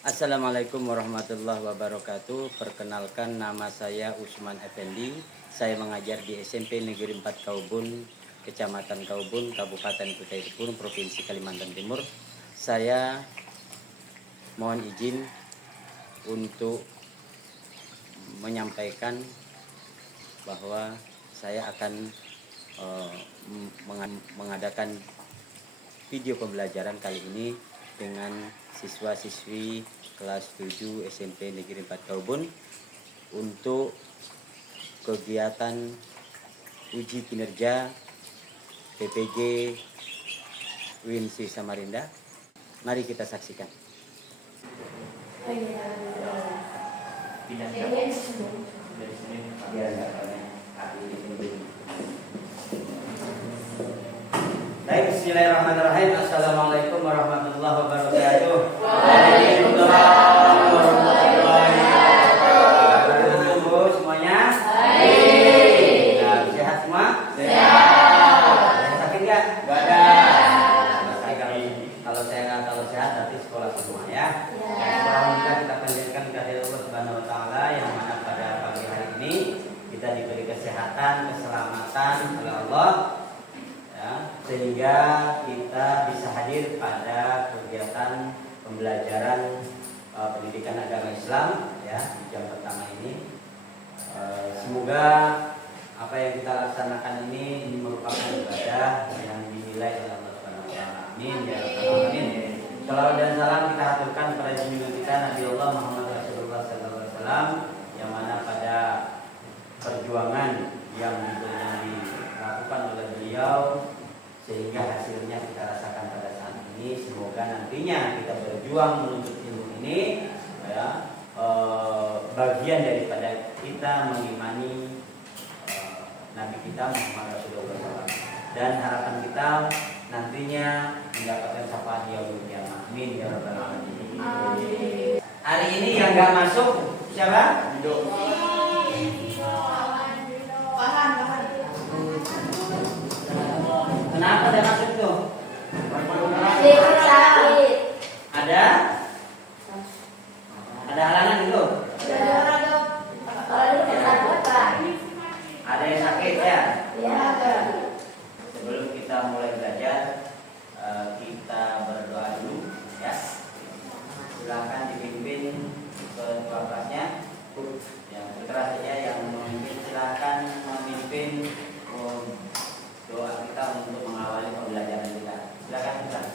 Assalamualaikum warahmatullahi wabarakatuh. Perkenalkan, nama saya Usman Effendi. Saya mengajar di SMP Negeri 4 Kaubun, Kecamatan Kaubun, Kabupaten Kutai Tepung, Provinsi Kalimantan Timur. Saya mohon izin untuk menyampaikan bahwa saya akan mengadakan video pembelajaran kali ini dengan siswa-siswi kelas 7 SMP Negeri 4 Kaubun untuk kegiatan uji kinerja PPG UIN Samarinda. Mari kita saksikan. Baik, bismillahirrahmanirrahim. Assalamualaikum warahmatullahi wabarakatuh. Waalaikumsalam warahmatullahi wabarakatuh. Semuanya? Baik. Nah, sehat semua? Sehat. Ada sakit nggak? Nggak ada. Kalau saya kalau sehat nanti sekolah semua ya. Alhamdulillah kita panjatkan kehadirat Allah Subhanahu wa taala yang mana pada pagi hari ini kita diberi kesehatan, keselamatan oleh Allah. Sehingga kita bisa hadir pada kegiatan pembelajaran pendidikan agama Islam ya di jam pertama ini. Semoga apa yang kita laksanakan ini merupakan ibadah yang dinilai oleh Allah Subhanahu wa taala. Amin ya rabbal alamin. Salawat dan salam kita aturkan pada junjungan kita Nabi Allah Muhammad Rasulullah sallallahu alaihi wasallam yang mana pada perjuangan yang dilakukan oleh beliau sehingga hasilnya kita rasakan pada saat ini. Semoga nantinya kita berjuang menuntut ilmu ini ya, bagian daripada kita mengimani Nabi kita Muhammad Rasulullah SAW, dan harapan kita nantinya mendapatkan syafaat yaumul qiyamah. Amin ya rabbal alamin. Hari ini yang nggak masuk siapa? Kenapa ada masuk tuh? Ada? Ada halangan itu? Ada yang sakit ya? Sebelum kita mulai belajar, kita berdoa dulu ya. Silakan dipimpin ketua kelasnya. Yang putra saja yang memimpin, silakan memimpin doa kita untuk mengawali pembelajaran kita. Silakan kita.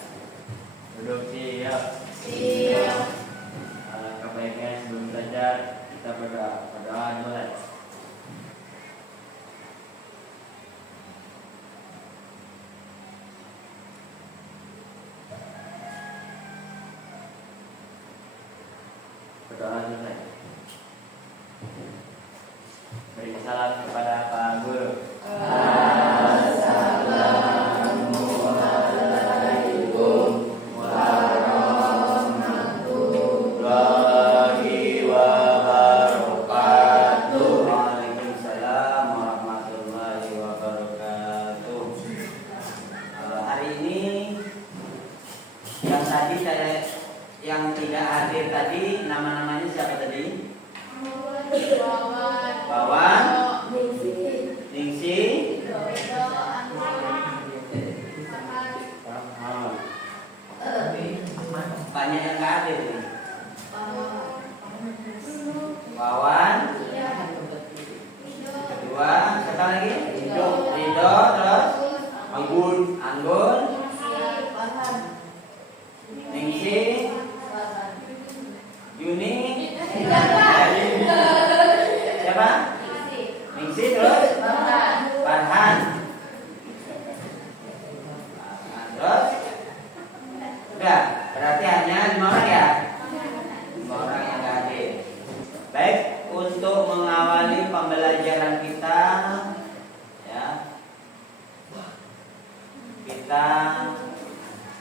Duduk siap. Siap. Kebaiknya sebelum belajar kita berdoa mulai. Berdoa mulai. Beri salam kepada Pak Guru. Yang tidak hadir tadi nama-namanya siapa tadi? Wawan, Ningsi, banyak yang nggak hadir nih. Wawan, kedua, siapa lagi? Ridho, terus Anggun, Ningsi, Yuni, siapa? Ningsi, terus Farhan. Terus udah, berarti hanya 5 orang ya? 5 orang yang nggak hadir. Baik, untuk mengawali pembelajaran kita ya, kita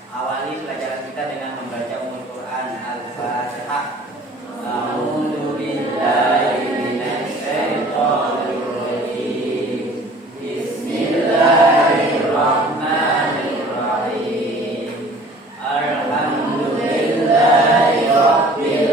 awali pelajaran kita dengan membaca Ummul Quran Al-Fatihah. A'udzu billahi minasy syaithanir rajim. Bismillahirrahmanirrahim. Alhamdulillahi rabbil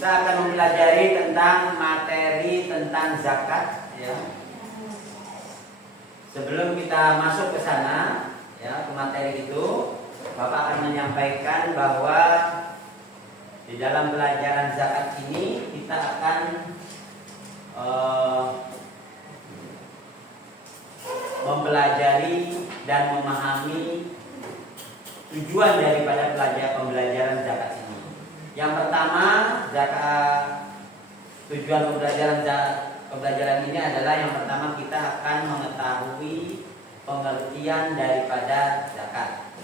Kita akan mempelajari tentang materi tentang zakat, ya. Sebelum kita masuk ke sana, ya, ke materi itu, Bapak akan menyampaikan bahwa di dalam pelajaran zakat ini kita akan mempelajari dan memahami tujuan daripada pembelajaran zakat ini. Yang pertama, tujuan pembelajaran ini adalah yang pertama kita akan mengetahui pengertian daripada zakat.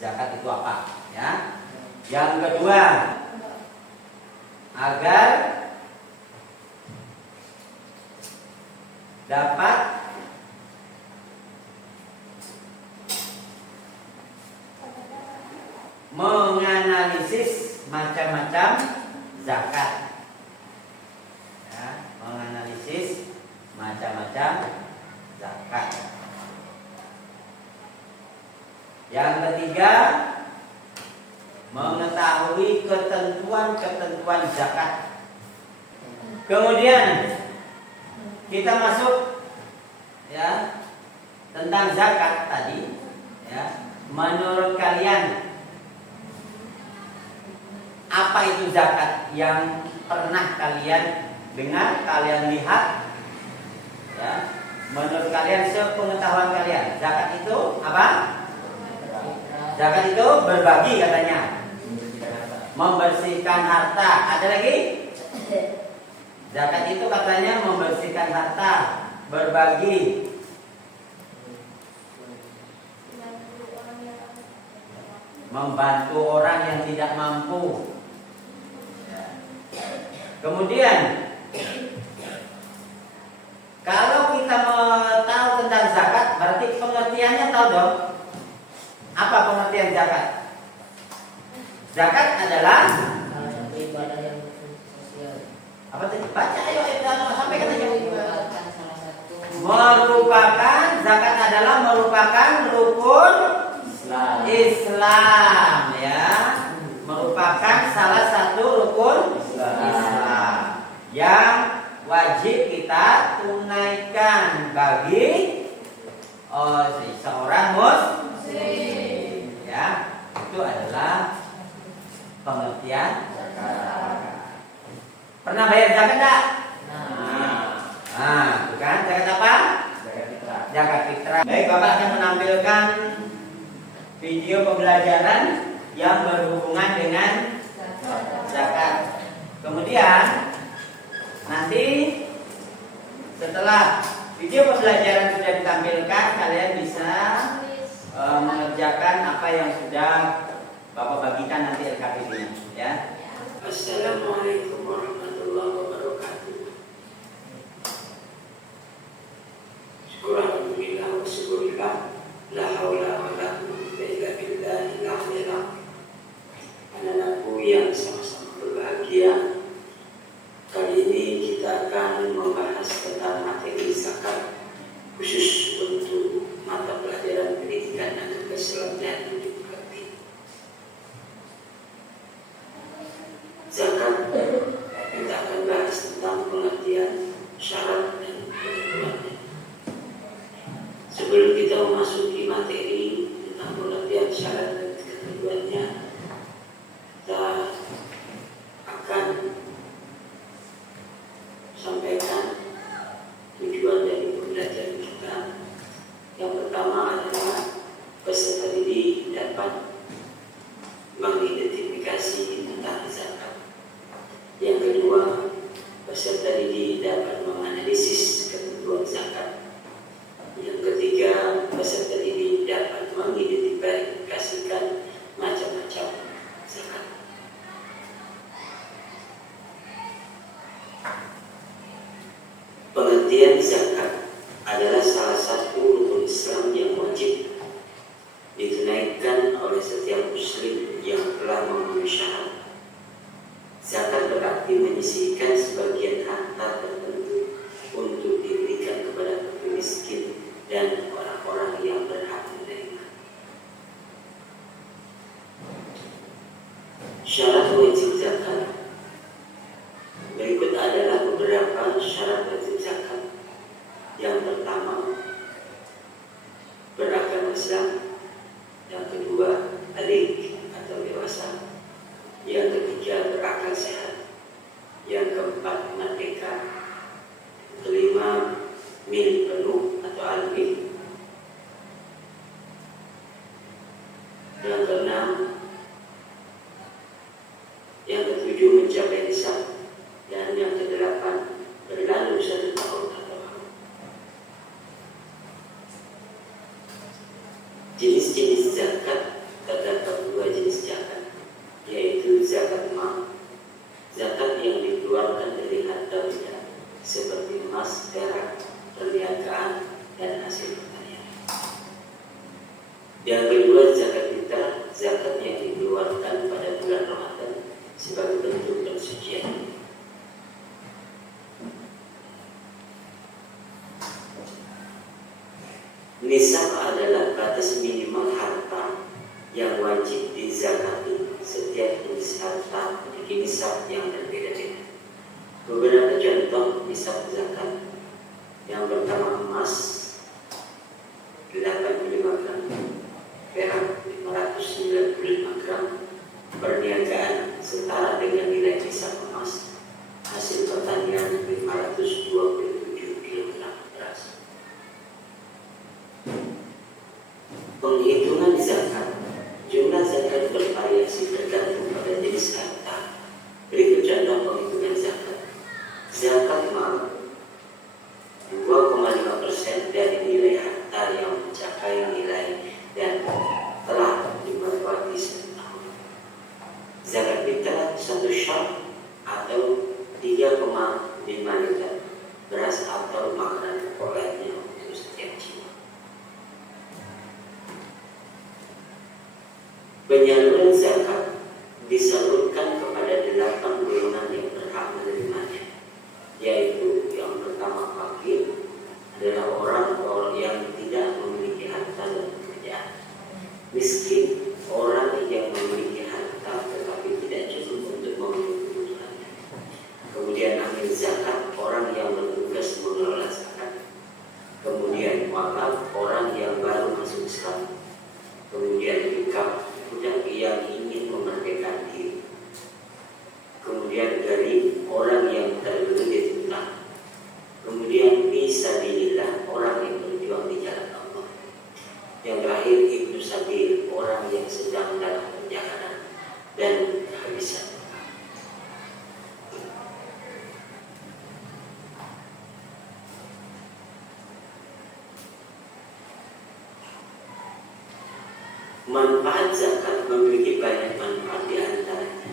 Zakat itu apa? Ya. Yang kedua, agar dapat menganalisis macam-macam zakat, ya, menganalisis macam-macam zakat. Yang ketiga, mengetahui ketentuan-ketentuan zakat. Kemudian kita masuk, ya, tentang zakat tadi, ya. Menurut kalian apa itu zakat yang pernah kalian dengar, kalian lihat, ya? Menurut kalian, sepengetahuan kalian, zakat itu apa? Zakat itu berbagi katanya, membersihkan harta. Ada lagi? Zakat itu katanya membersihkan harta, berbagi, membantu orang yang tidak mampu. Kemudian, kalau kita mau tahu tentang zakat, berarti pengertiannya tahu dong. Apa pengertian zakat? Zakat adalah salah satu ibadah yang sosial. apa tadi? Baca ayo sampai katanya. Zakat adalah merupakan rukun Islam, ya. Merupakan salah satu rukun Islam yang wajib kita tunaikan bagi seorang muslim, ya. Itu adalah pengertian zakat. Pernah bayar zakat enggak? Nah, bukan zakat apa? Zakat fitrah. Baik, Bapak akan menampilkan video pembelajaran yang berhubungan dengan zakat. Kemudian nanti setelah video pembelajaran sudah ditampilkan, kalian bisa mengerjakan apa yang sudah Bapak bagikan nanti LKPD-nya, ya. Assalamualaikum warahmatullahi wabarakatuh. Alhamdulillah wa syukurillah, la haula wa la quwwata illa billahil aliyyil azim. Anak-anakku yang sama-sama berbahagia, kali ini kita akan membahas tentang materi zakat khusus untuk mata pelajaran pendidikan dan Keislaman hidup praktik. Zakat, kita akan bahas tentang pengertian, syarat, dan ketentuannya. Sebelum kita memasuki materi tentang pengertian, syarat, dan ketentuannya, kita akan sampaikan tujuan dari pembelajaran kita. Yang pertama adalah peserta didik dapat mengidentifikasi tentang zakat. Yang kedua, peserta didik dapat menganalisis ketentuan zakat. Yang ketiga, peserta didik dapat mengidentifikasikan macam-macam zakat. Pengertian zakat adalah salah satu rukun Islam yang wajib ditunaikan oleh setiap muslim yang telah memenuhi syarat. Zakat berarti menyisihkan sebagian harta tertentu untuk diberikan kepada fakir miskin dan orang-orang yang berhak menerima. Syarat wajib zakat baru 1 tahun atau jenis-jenis zakat terdapat 2 jenis zakat, yaitu zakat mal, zakat yang dikeluarkan dari harta benda seperti emas, perak, perniagaan, dan hasil pertanian. Yang kedua zakat fitrah, zakat yang dikeluarkan pada bulan Ramadan sebagai bentuk persucian. Nisab adalah batas minimal harta yang wajib dizakati. Setiap jenis harta memiliki nisab yang berbeda-beda. Beberapa contoh nisab zakat. Yang pertama emas 85 gram, perak 595 gram, perniagaan setara dengan nilai nisab emas, hasil pertanian 527 kg beras. Penghitungan zakat. Jumlah zakat bervariasi tergantung pada jenis harta. Berikut contoh penghitungan zakat. Zakat mal 2,5% dari nilai harta yang mencapai nilai dan telah diperbuat 1 tahun. Zakat fitrah 1 syar atau 3,5 liter beras atau makanan pokok lainnya untuk setiap jiwa. Penyaluran zakat disalurkan kepada 8 golongan yang berhak menerimanya, yaitu yang pertama fakir, adalah orang yang tidak memiliki harta dan pekerjaan. Miskin, orang yang memiliki harta tetapi tidak cukup untuk memenuhi kebutuhannya. Kemudian amil zakat, orang yang bertugas mengelola zakat. Kemudian wakaf, orang yang baru masuk Islam. Kemudian hikam, budak yang ingin memerdekakan diri. Kemudian garib, orang yang terlilit utang. Kemudian fisabilillah, orang yang berjuang di jalan Allah. Yang terakhir ibnu sabil, orang yang sedang dalam perjalanan dan kehabisan. Manfaat zakat memiliki banyak manfaat, di antaranya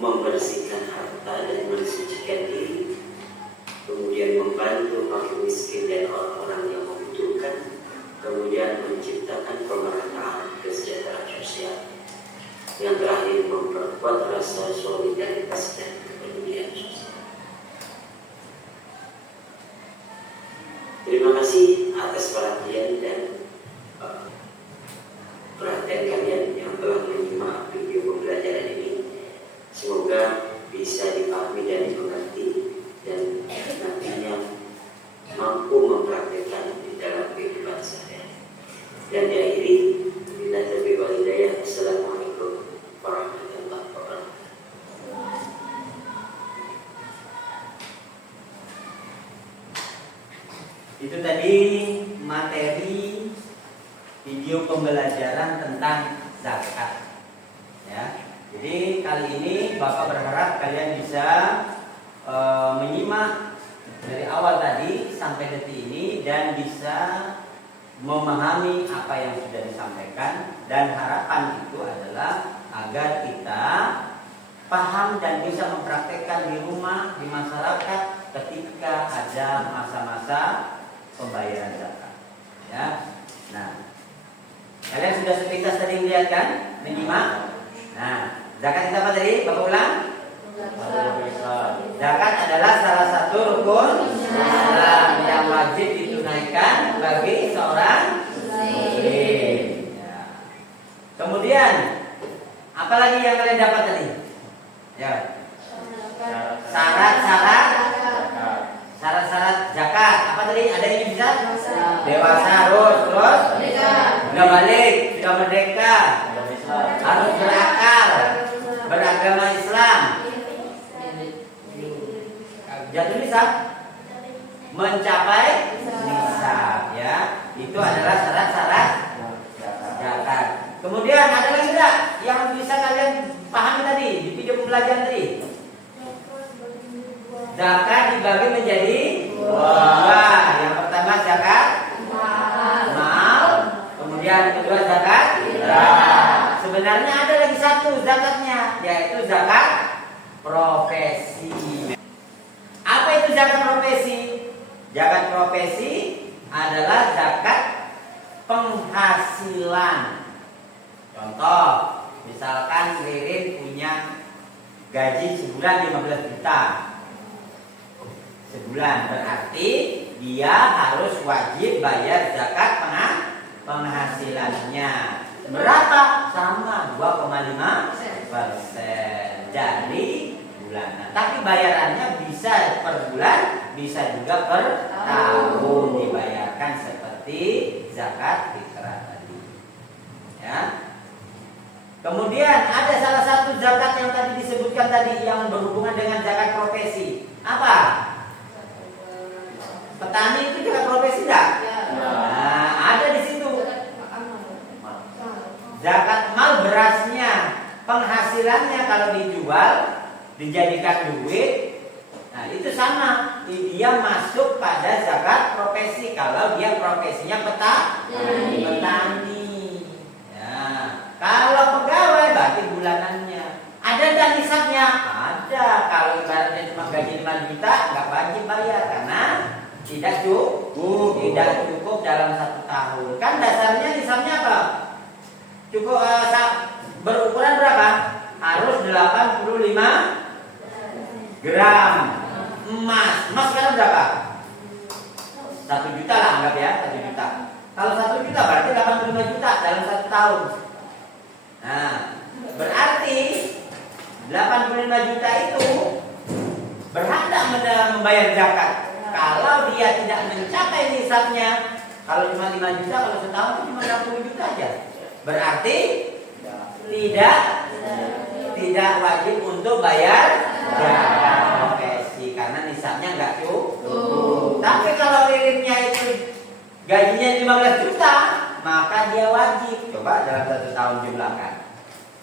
membersihkan harta dan mensucikan diri, kemudian membantu fakir miskin dan orang-orang yang membutuhkan, kemudian menciptakan pemerataan kesejahteraan sosial, yang terakhir memperkuat rasa solidaritas dan kepedulian sosial. Terima kasih atas perhatian dan perhatian kalian yang telah menyimak video pembelajaran ini. Semoga bisa dipahami dan dimengerti dan nantinya mampu mempraktikkan di dalam kehidupan sehari-hari. Dan diakhiri, bila taufiq wal hidayah. Assalamualaikum warahmatullahi wabarakatuh. Itu tadi materi video pembelajaran tentang zakat. Ya. Jadi kali ini Bapak berharap kalian bisa menyimak dari awal tadi sampai detik ini dan bisa memahami apa yang sudah disampaikan, dan harapan itu adalah agar kita paham dan bisa mempraktekkan di rumah, di masyarakat ketika ada masa-masa pembayaran zakat. Ya. Nah, kalian sudah sepintas tadi melihat kan, menyimak. Nah, zakat itu apa tadi? Bapak ulang. Zakat adalah salah satu rukun Islam yang wajib ditunaikan bagi seorang muslim. Ya. Kemudian, apa lagi yang kalian dapat tadi? Ya. Syarat-syarat zakat. Apa tadi? Ada yang bisa? Dewasa, terus sudah balik, sudah merdeka, harus berakal, beragama Islam, jatuh nisab, mencapai nisab, ya. Itu adalah syarat-syarat zakat. Kemudian ada lagi enggak yang bisa kalian pahami tadi di video pembelajaran tadi? Zakat dibagi menjadi dua. Yang pertama zakat mal, kemudian kedua zakat fitrah. Sebenarnya ada lagi satu zakatnya, yaitu zakat profesi. Apa itu zakat profesi? Zakat profesi adalah zakat penghasilan. Contoh, misalkan Ririn punya gaji sebulan 15 juta. Sebulan berarti dia harus wajib bayar zakat penghasilannya. Berapa? Sama 2,5% dari bulanan. Tapi bayarannya bisa per bulan, bisa juga per tahun dibayarkan seperti zakat fitrah tadi. Ya. Kemudian ada salah satu zakat yang tadi disebutkan tadi yang berhubungan dengan zakat profesi. Apa? Petani itu zakat profesi enggak? Nah, ada di situ. Zakat mal berasnya, penghasilannya kalau dijual dijadikan duit. Nah, itu sama. Dia masuk pada zakat profesi kalau dia profesinya petani. Kalau pegawai berarti bulanannya. Ada nggak nisabnya? Ada. Kalau ibaratnya cuma gaji 5 juta nggak wajib bayar karena tidak cukup dalam 1 tahun. Kan dasarnya nisabnya apa? Cukup berukuran berapa? Harus 85 gram emas. Emas sekarang berapa? 1 juta lah anggap ya, 1 juta. Kalau 1 juta berarti 85 juta dalam 1 tahun. Nah, berarti 85 juta itu berhak membayar zakat. Kalau dia tidak mencapai nisabnya, kalau cuma 5 juta, kalau setahun cuma 60 juta aja. Berarti tidak wajib untuk bayar zakat profesi karena nisabnya nggak cukup. Tapi kalau Ririnnya itu gajinya 15 juta, maka dia wajib. Coba dalam 1 tahun jumlahkan.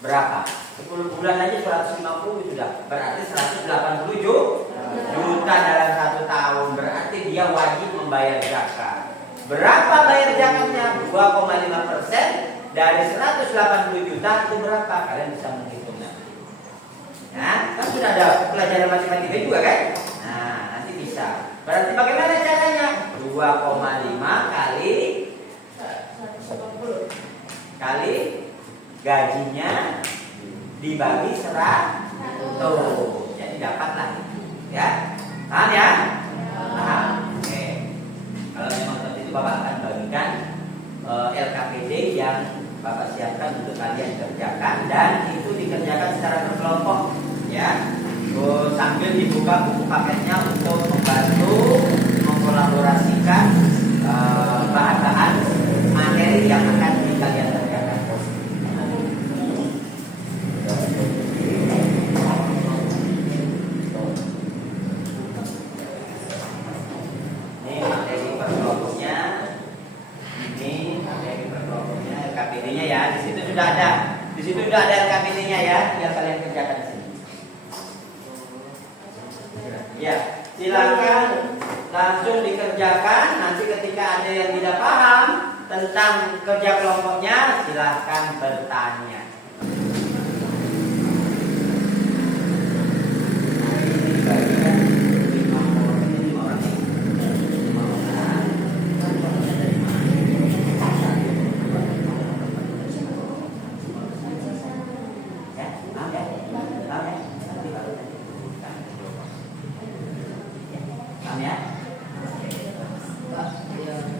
Berapa? 10 bulan aja 150 sudah. Berarti 180 juta dalam 1 tahun. Berarti dia wajib membayar zakat. Berapa bayar zakatnya? 2,5% dari 180 juta itu berapa? Kalian bisa menghitung nanti. Nah, kan sudah ada pelajaran matematika juga kan? Nah, nanti bisa. Berarti bagaimana caranya? 2,5 kali gajinya dibagi 100. Jadi dapatlah itu. Ya. Paham ya? Paham. Oke. Kalau memang seperti itu Bapak akan bagikan LKPD yang Bapak siapkan untuk kalian kerjakan dan itu dikerjakan secara berkelompok ya. Sambil dibuka buku paketnya untuk membantu mengkolaborasikan bahan-bahan materi yang akan kalian kerjakan. Ini materi per kelompoknya. LKPD-nya ya. Di situ sudah ada. Di situ sudah ada LKPD-nya ya. Tinggal kalian kerjakan di sini. Ya, silakan langsung dikerjakan. Nanti ketika ada yang tidak paham tentang kerja kelompoknya, silahkan bertanya.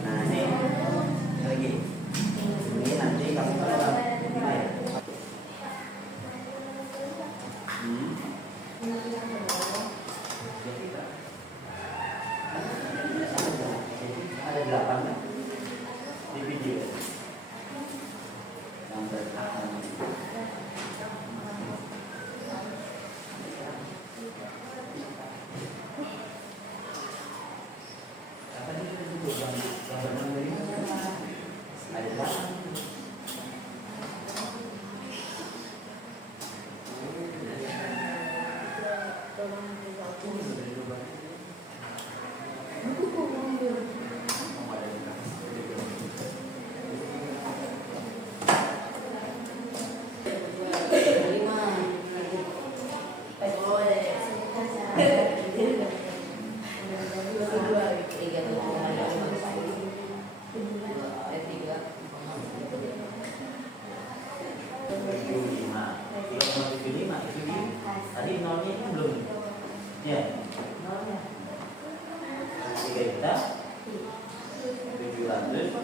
Nah ini lagi, ini nanti kamu Tadi nolnya kan belum. Ya. Nolnya. 3 juta 700.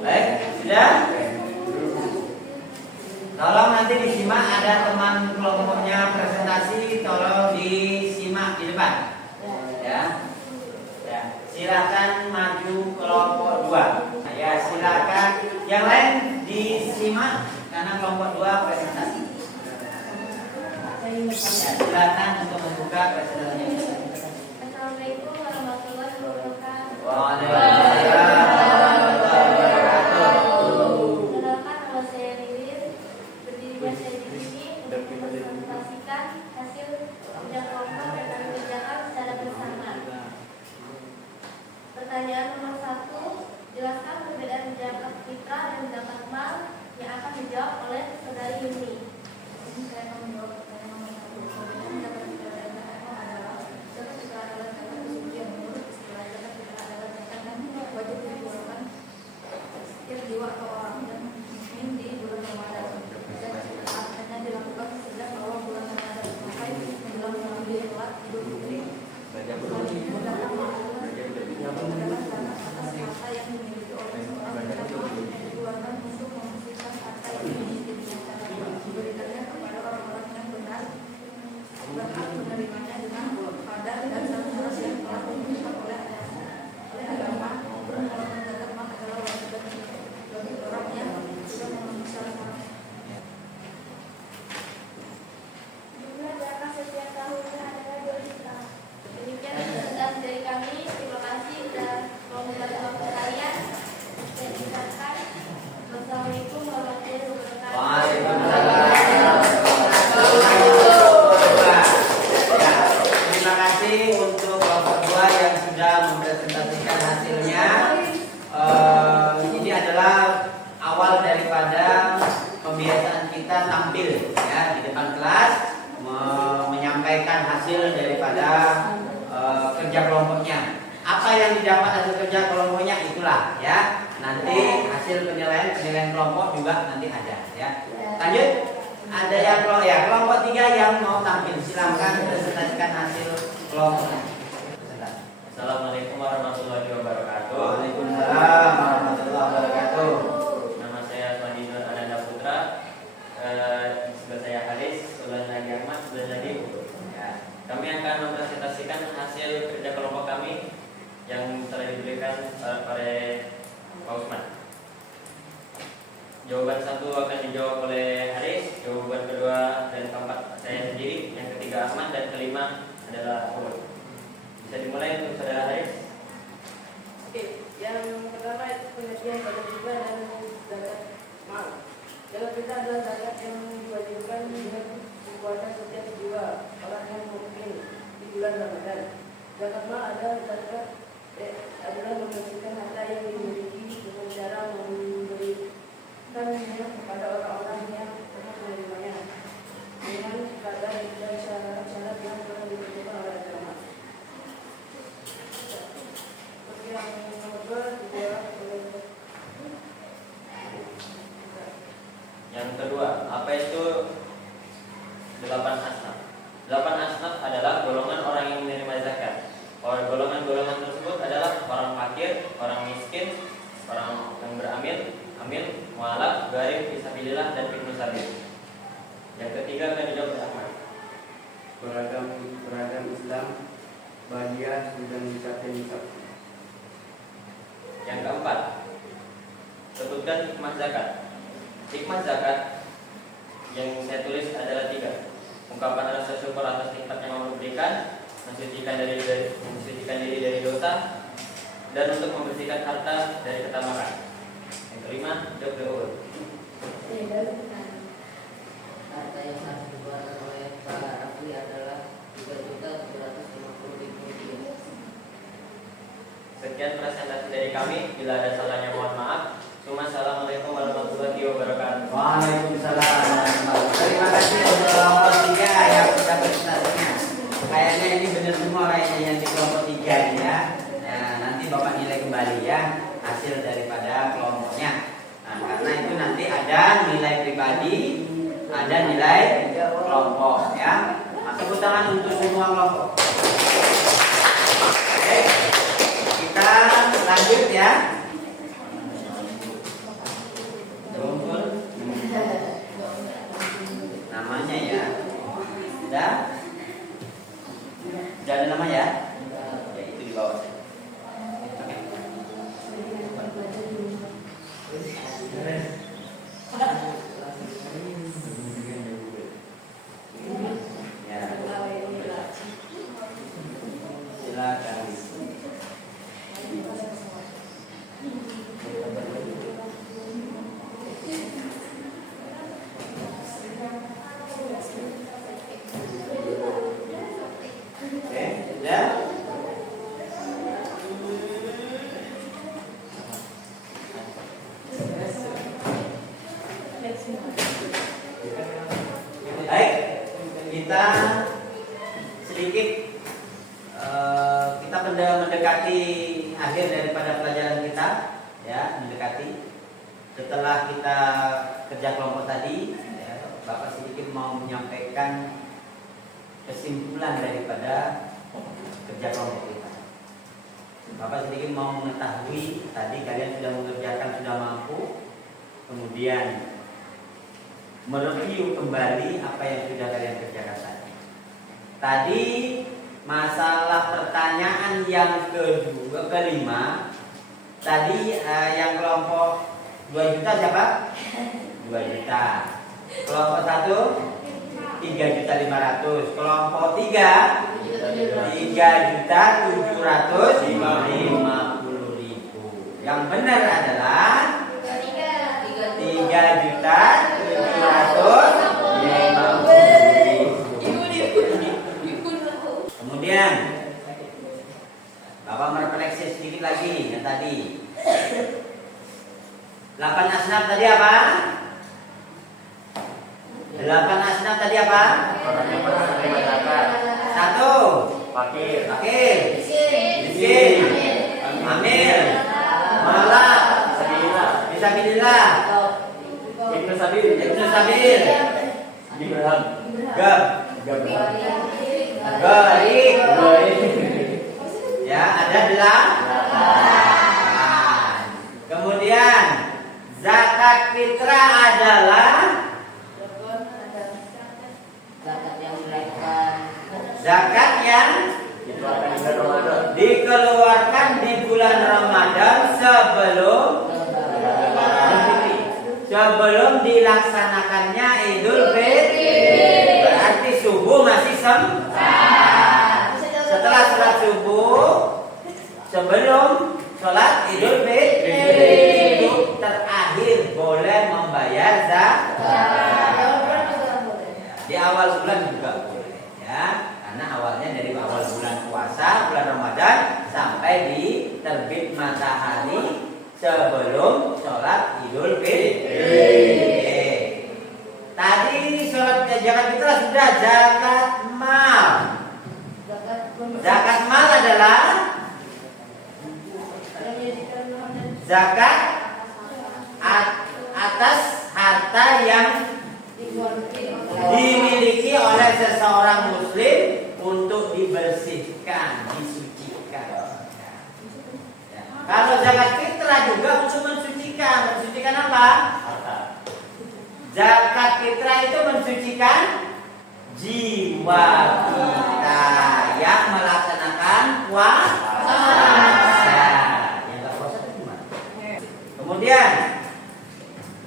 Baik, sudah? Tolong nanti disimak, ada teman kelompoknya presentasi, tolong disimak di depan. Ya. Ya, silakan maju kelompok 2. Ya, silakan yang lain disimak karena kelompok 2 presentasi. Ya, silakan untuk membuka presentasinya. Assalamualaikum warahmatullahi wabarakatuh. Waalaikumsalam warahmatullahi wabarakatuh. Kenalkan, nama saya Lilis. Berdirinya saya di sini untuk mempresentasikan hasil kerja kelompok yang kami kerjakan secara bersama. Pertanyaan nomor 1, jelaskan perbedaan zakat fitrah dan zakat mal yang akan dijawab oleh saudari Yuni. Saya akan menjawab pertanyaan nomor 1. Perbedaan zakat fitrah dan zakat mal adalah zakat fitrah adalah zakat bersumber yang menurut istilah zakat fitrah adalah zakat yang wajib dikeluarkan setiap jiwa atau orang yang muslim di bulan Ramadan. Zakat fitrah hanya dilakukan sejak awal bulan Ramadan sampai menjelang bulan Idul Fitri. Zakat mal adalah zakat atas harta yang dimiliki oleh seorang yang dikeluarkan untuk membersihkan harta yang dimiliki dengan cara diberikannya kepada orang-orang yang benar berhak menerimanya dengan qadar dan syarat yang telah ditentukan oleh agama. Mengeluarkan zakat mal adalah wajib bagi orang yang sudah memenuhi syarat. Jumlah zakat setiap tahunnya adalah 2 juta. Demikian presentasi dari kami. Terima kasih sudah mau membantu waktu kalian. Saya ucapkan wassalamualaikum warahmatullahi wabarakatuh. Waalaikumsalam. Ya, terima kasih untuk kelompok 2 yang sudah mempresentasikan hasilnya. Ini adalah awal daripada pembiasaan kita tampil ya di depan kelas menyampaikan hasil daripada kerja kelompoknya. Apa yang didapat hasil kerja kelompoknya itulah ya. Nanti hasil penilaian kelompok juga nanti ada ya. Lanjut. Ada yang kelompok 3 yang mau tampil, silakan presentasikan hasil kelompoknya. Assalamualaikum warahmatullahi wabarakatuh. Waalaikumsalam warahmatullahi wabarakatuh. Nama saya Fadil Ananda Putra. Sebelah saya Haris, sebelah lagi Ahmad, sebelah lagi Udo. Ya. Kami akan mempresentasikan hasil kerja kelompok kami yang telah diberikan oleh Pak Usman. Jawaban 1 akan dijawab oleh Haris, jawaban kedua dan keempat saya sendiri, yang ketiga Ahmad, dan kelima adalah Udo. Bisa dimulai untuk saudara Haris. Oke, yang pertama itu pengertian pada riba dan zakat mal. Zakat fitrah adalah zakat yang diwajibkan dengan dikeluarkan setiap jiwa orang yang mungkin di bulan Ramadan. Zakat mal adalah zakat adalah membersihkan harta yang dimiliki dengan cara memberikannya kepada orang-orang yang berhak menerimanya dengan kadar dan syarat-syarat yang telah ditentukan oleh agama. Yang nomor 2 dijawab oleh Yang kedua, apa itu 8 asnaf? 8 asnaf adalah golongan orang yang menerima zakat. Golongan-golongan tersebut adalah orang fakir, orang miskin, orang yang amil, mualaf, gharib, fisabilillah, dan ibnu sabil. Yang ketiga akan dijawab oleh Ahmad. Beragam Islam, bahagia dan mencapai nisab. Yang keempat, sebutkan hikmah zakat. Hikmah zakat yang saya tulis adalah 3. Ungkapan rasa syukur atas nikmat yang Allah berikan, mensucikan diri dari dosa, dan untuk membersihkan harta dari ketamakan. Yang kelima, job the whole. Harta yang harus dikeluarkan oleh para rafli adalah 3.750.000 rupiah. Sekian presentasi dari kami. Bila ada salahnya mohon maaf. Assalamualaikum warahmatullahi wabarakatuh. Waalaikumsalam. Terima kasih untuk kelompok 3 yang sudah presentasinya. Kayaknya ini benar semua kayaknya yang di kelompok 3 ini ya. Nah, nanti Bapak nilai kembali ya hasil daripada kelompoknya. Nah, karena itu nanti ada nilai pribadi, ada nilai kelompok ya. Nah, tepuk tangan untuk semua kelompok. Oke, kita lanjut ya. Namanya ya, udah, jangan nama ya, ya itu di bawah. Ya, silakan. Baik, kita sedikit kita mendekati akhir daripada pelajaran kita, ya, mendekati. Setelah kita kerja kelompok tadi, ya, Bapak sedikit mau menyampaikan kesimpulan daripada kerja kelompok kita. Bapak sedikit mau mengetahui tadi kalian sudah mengerjakan, sudah mampu, kemudian mereview kembali apa yang sudah kalian kerjakan tadi. Tadi masalah pertanyaan yang kelima. Tadi yang kelompok 2 juta siapa? 2 juta. Kelompok 1 3.500.000. Kelompok 3 3.750.000. Yang benar adalah 3.750.000. Kemudian Bapak merefleksi sedikit lagi yang tadi. 8 asnaf tadi apa? 8 asnaf tadi apa? Orang yang pernah menerima zakat. 1. Fakir. Miskin. Amil. Malak. Fisabilillah. Ibnu Sabil. Ibrahim. Garik. Ya, ada 8. Kemudian zakat fitrah adalah zakat yang dikeluarkan di bulan Ramadan sebelum dilaksanakannya Idul Fitri. Berarti subuh masih sempat. Setelah sholat subuh, sebelum sholat Idul Fitri, itu terakhir boleh membayar zakat. Di awal bulan juga boleh, ya, karena awalnya dari awal bulan puasa, bulan Ramadan, sampai di terbit matahari sebelum sholat Idul Fitri. Tadi sholat zakat fitrah sudah. Zakat mal. Zakat mal adalah zakat atas harta yang dimiliki oleh seseorang muslim untuk dibersihkan, disucikan. Ya. Kalau zakat fitrah juga untuk mensucikan. Mensucikan apa? Harta. Zakat fitrah itu mensucikan jiwa kita yang melaksanakan puasa. Yang tak puasa itu gimana? Kemudian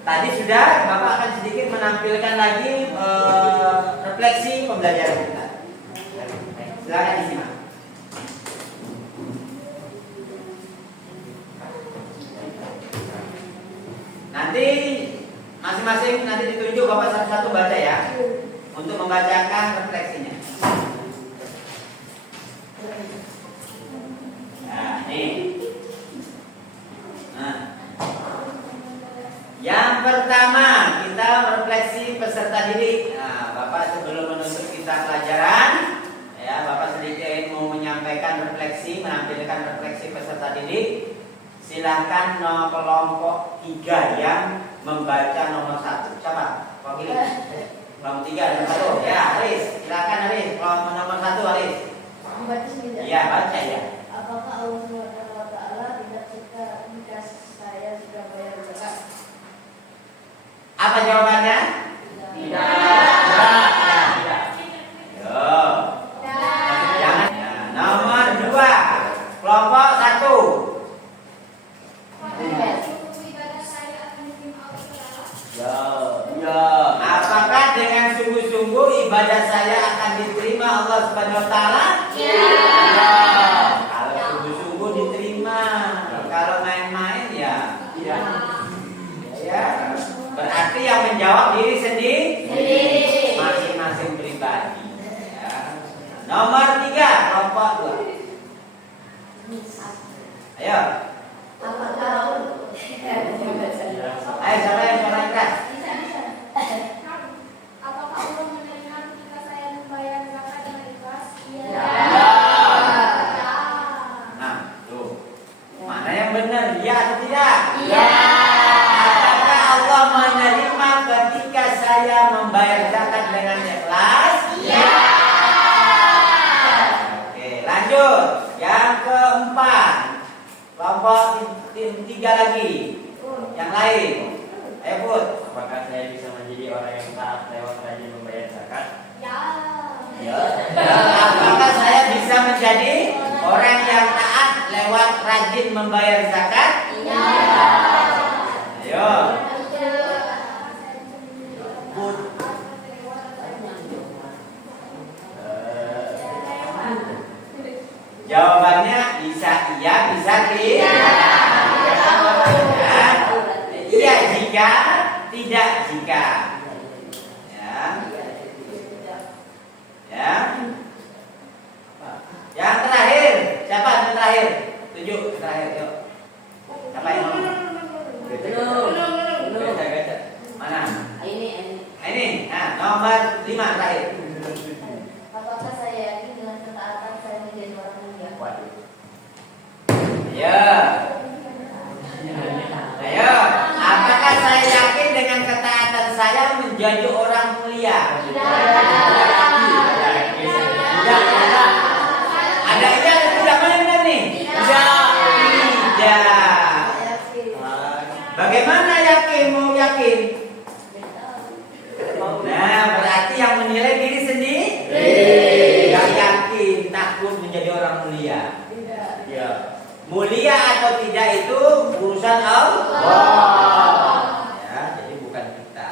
tadi sudah Bapak akan sedikit menampilkan lagi refleksi pembelajaran kita. Silakan disimak. Nanti masing-masing nanti ditunjuk Bapak satu-satu baca ya, untuk membacakan refleksinya. Nah, ini. Nah. Yang pertama, kita refleksi peserta didik. Nah, Bapak sebelum menutup kita pelajaran, ya, Bapak sedikit mau menyampaikan refleksi, menampilkan refleksi peserta didik. Silahkan kelompok 3 yang membaca nomor 1. Siapa? Wakili. Kelompok 3 nomor 1. Ya, Aris. Silakan Aris. Kelompok nomor 1 Aris. Membaca sendiri. Iya, baca ya. Apakah Allah Subhanahu wa taala tidak suka jika saya sudah bayar zakat? Apa jawabannya? Tidak. Yo. Jangan. Ya. Nomor 2. Kelompok 1. Ya. Apakah dengan sungguh-sungguh ibadah saya akan diterima Allah Subhanahu wa taala? Ya. Kalau sungguh-sungguh diterima. Kalau main-main ya tidak. Ya. Berarti yang menjawab diri sendiri. Masing-masing pribadi. Ya. Nomor 3, kelompok 2. Ayo. Ayo, siapa yang suara keras? Apakah Allah menerima ketika saya membayar zakat dengan ikhlas? Iya. Nah, tuh. Mana yang benar? Iya atau tidak? Iya. Apakah Allah menerima ketika saya membayar zakat dengan ikhlas? Iya. Oke, lanjut. Yang keempat. Kelompok 3 lagi. Yang lain. Ayo Put. Apakah saya bisa menjadi orang yang taat lewat rajin membayar zakat? Ya. Ya. Apakah saya bisa menjadi orang yang taat lewat rajin membayar zakat? Iya. Ayo. Put. Jawabannya bisa iya, bisa tidak. Iya jika, tidak jika. Ya. Ya. Yang terakhir, siapa yang terakhir? Tunjuk terakhir, yuk. Siapa yang ngomong? Baca. Mana? Ini. Nah, nomor 5 terakhir. Apakah saya yakin dengan ketaatan saya menjadi orang mulia? Ya. Ayo, apakah saya yakin dengan ketaatan saya menjadi orang mulia? Tidak. Ada iya atau tidak? Mana nih? Tidak. Bagaimana yakin? Mau yakin? Nah, berarti yang menilai diri sendiri. Tidak yakin, takut menjadi orang mulia. Ya. Mulia atau tidak itu urusan Allah. Ya, jadi bukan kita.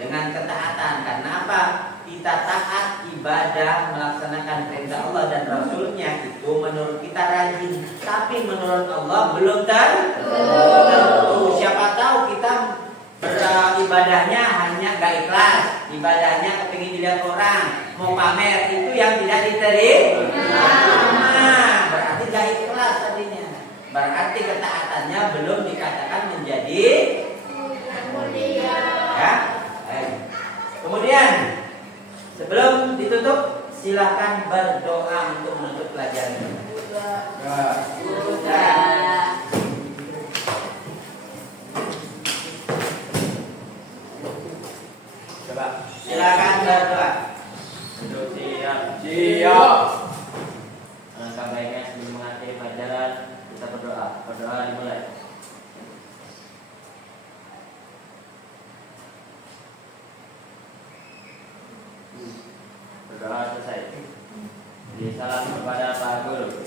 Dengan ketaatan, karena apa? Kita taat ibadah melaksanakan perintah Allah dan Rasulnya itu menurut kita rajin, tapi menurut Allah belum tentu. Siapa tahu kita beribadahnya hanya gak ikhlas, ibadahnya kepingin dilihat orang, mau pamer, itu yang tidak diterima. Berarti gak ikhlas tadinya. Berarti ketaatannya belum dikatakan menjadi mulia. Ya. Kemudian sebelum ditutup silahkan berdoa untuk menutup pelajaran ini. Coba silakan berdoa. Untuk siap. Alangkah baiknya sebelum mengakhiri pelajaran kita berdoa. Berdoa dimulai. Berdoa selesai. Jadi salam kepada Pak Guru.